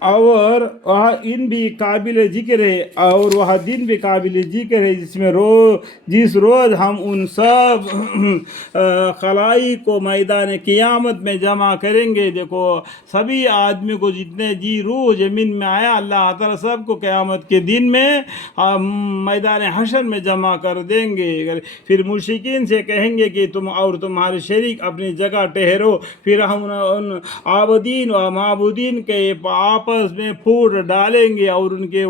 اور وہاں ان بھی قابل ذکر ہے، اور وہاں دن بھی قابل ذکر ہے جس میں جس روز ہم ان سب خلائق کو میدان قیامت میں جمع کریں گے۔ دیکھو سبھی آدمی کو جتنے جی روح زمین میں آیا، اللہ تعالیٰ سب کو قیامت کے دن میں میدان حشر میں جمع کر دیں گے۔ پھر مشرکین سے کہیں گے کہ تم اور تمہارے شریک اپنی جگہ ٹھہرو، پھر ہم ان عابدین و معبودین کے آپس میں پھوٹ ڈالیں گے، اور ان کے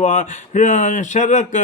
شرک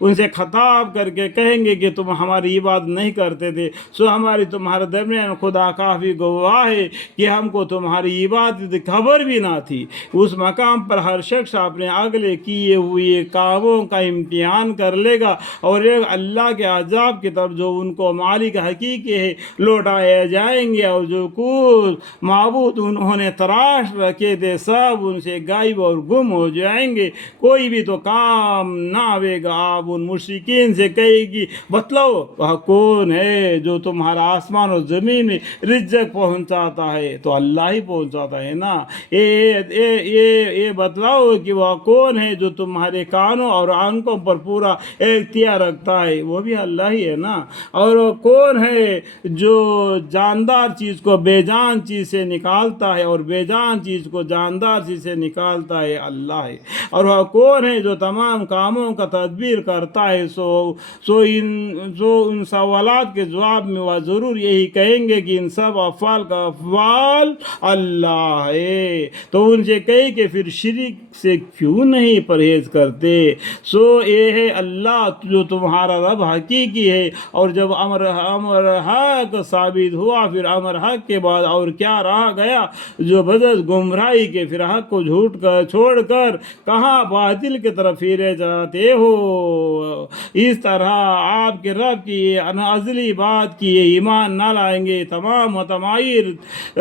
ان سے خطاب کر کے کہیں گے کہ تم ہماری عبادت نہیں کرتے تھے، سو ہماری تمہارے درمیان خدا کافی گواہ ہے کہ ہم کو تمہاری عبادت خبر بھی نہ تھی۔ اس مقام پر ہر شخص اپنے اگلے کیے ہوئے کاموں کا امتحان کر لے گا، اور ایک اللہ کے عذاب کی طرف جو ان کو مالک حقیقی ہے لوٹائے جائیں گے، اور جو کچھ معبود انہوں نے تراش رکھے تھے سب ان سے غائب اور گم ہو جائیں گے، کوئی بھی تو کام نہ آئے گا۔ آپ ان مشرکین سے کہے گی بتلاؤ وہ کون ہے جو تمہارا آسمان اور زمین میں رزق پہنچاتا ہے؟ تو اللہ ہی پہنچاتا ہے نا۔ یہ بتلاؤ کہ وہ کون ہے جو تمہارے کانوں اور آنکھوں پر پورا اختیار رکھتا ہے؟ وہ بھی اللہ ہی ہے نا۔ اور وہ کون ہے جو جاندار چیز کو بے جان چیز سے نکالتا ہے اور بے جان چیز کو جاندار چیز سے نکالتا ہے؟ اللہ ہے۔ اور وہ کون ہے جو تمام کاموں کا تدبیر کرتا ہے؟ سو ان سوالات کے جواب میں وہ ضرور یہی کہیں گے کہ ان سب افعال کا افعال اللہ ہے۔ تو ان سے کہے کہ پھر شرک سے کیوں نہیں پرہیز کرتے؟ سو یہ ہے اللہ جو تمہارا رب حقیقی ہے۔ اور جب امر حق ثابت ہوا، پھر امر حق کے بعد اور کیا رہ گیا جو بجز گمراہی کے؟ پھر حق کو جھوٹ کر چھوڑ کر کہاں باطل کی طرف پھیرے جاتے ہو؟ اس طرح آپ کے رب کی ازلی بات کی ایمان نہ لائیں گے تمام متمائر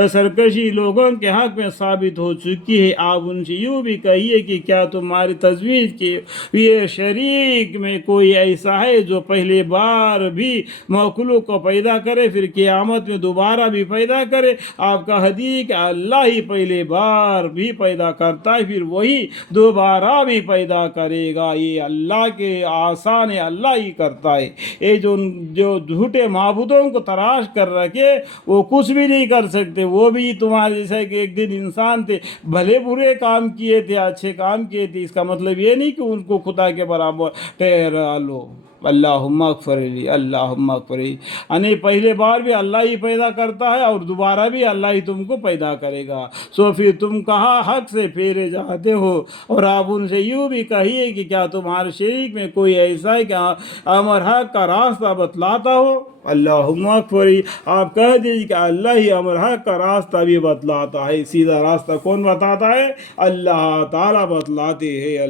سرکشی لوگوں کے حق میں ثابت ہو چکی ہے۔ آپ ان سے یوں بھی کہیے کہ کیا تمہاری تجویز کے یہ شریک میں کوئی ایسا ہے جو پہلی بار بھی مخلوق کو پیدا کرے پھر قیامت میں دوبارہ بھی پیدا کرے؟ آپ کہہ دیجیے کہ اللہ ہی پہلی بار بھی پیدا کرتا ہے پھر وہی دوبارہ بھی پیدا کرے گا۔ یہ اللہ کے آسان ہے، اللہ ہی کرتا ہے۔ یہ جو جھوٹے معبودوں کو تراش کر رکھے وہ کچھ بھی نہیں کر سکتے، وہ بھی تمہارے جیسا کہ ایک دن انسان تھے، بھلے برے کام کیے تھے اچھے کام کیے تھے، اس کا مطلب یہ نہیں کہ ان کو خدا کے برابر ٹھہرا لو۔ اللہم اغفر لی، اللہم اغفر لی، یعنی پہلے بار بھی اللہ ہی پیدا کرتا ہے اور دوبارہ بھی اللہ ہی تم کو پیدا کرے گا۔ سو پھر تم کہاں حق سے پھیرے جاتے ہو؟ اور آپ ان سے یوں بھی کہیے کہ کیا تمہارے شریک میں کوئی ایسا ہے کہ امر حق کا راستہ بتلاتا ہو؟ اللہم اغفر لی، آپ کہہ دیجیے کہ اللہ ہی امر حق کا راستہ بھی بتلاتا ہے۔ سیدھا راستہ کون بتاتا ہے؟ اللہ تعالیٰ بتلاتے ہیں۔